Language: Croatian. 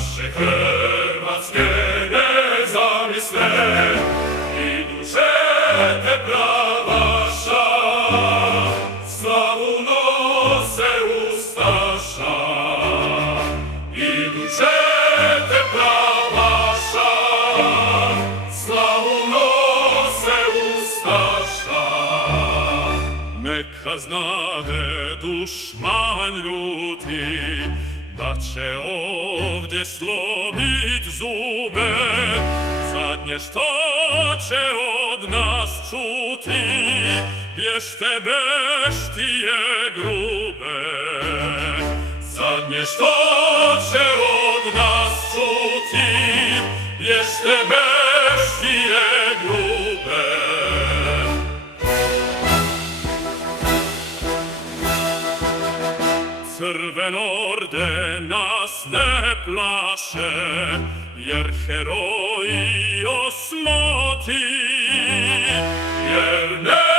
naše hrvatske nezavisne i duše te pravaša, slavu nose ustaša. Iduće te pravaša, slavu nose ustaša. Neka znade dušman ljuti, da će ovdje slomit zube, zadnje što će od nas čuti, bješte beštije grube. Zadnje što će od nas čuti, bješte beštije grube. Crveno orde nas ne plaše, jer heroji osmo ti, jer ne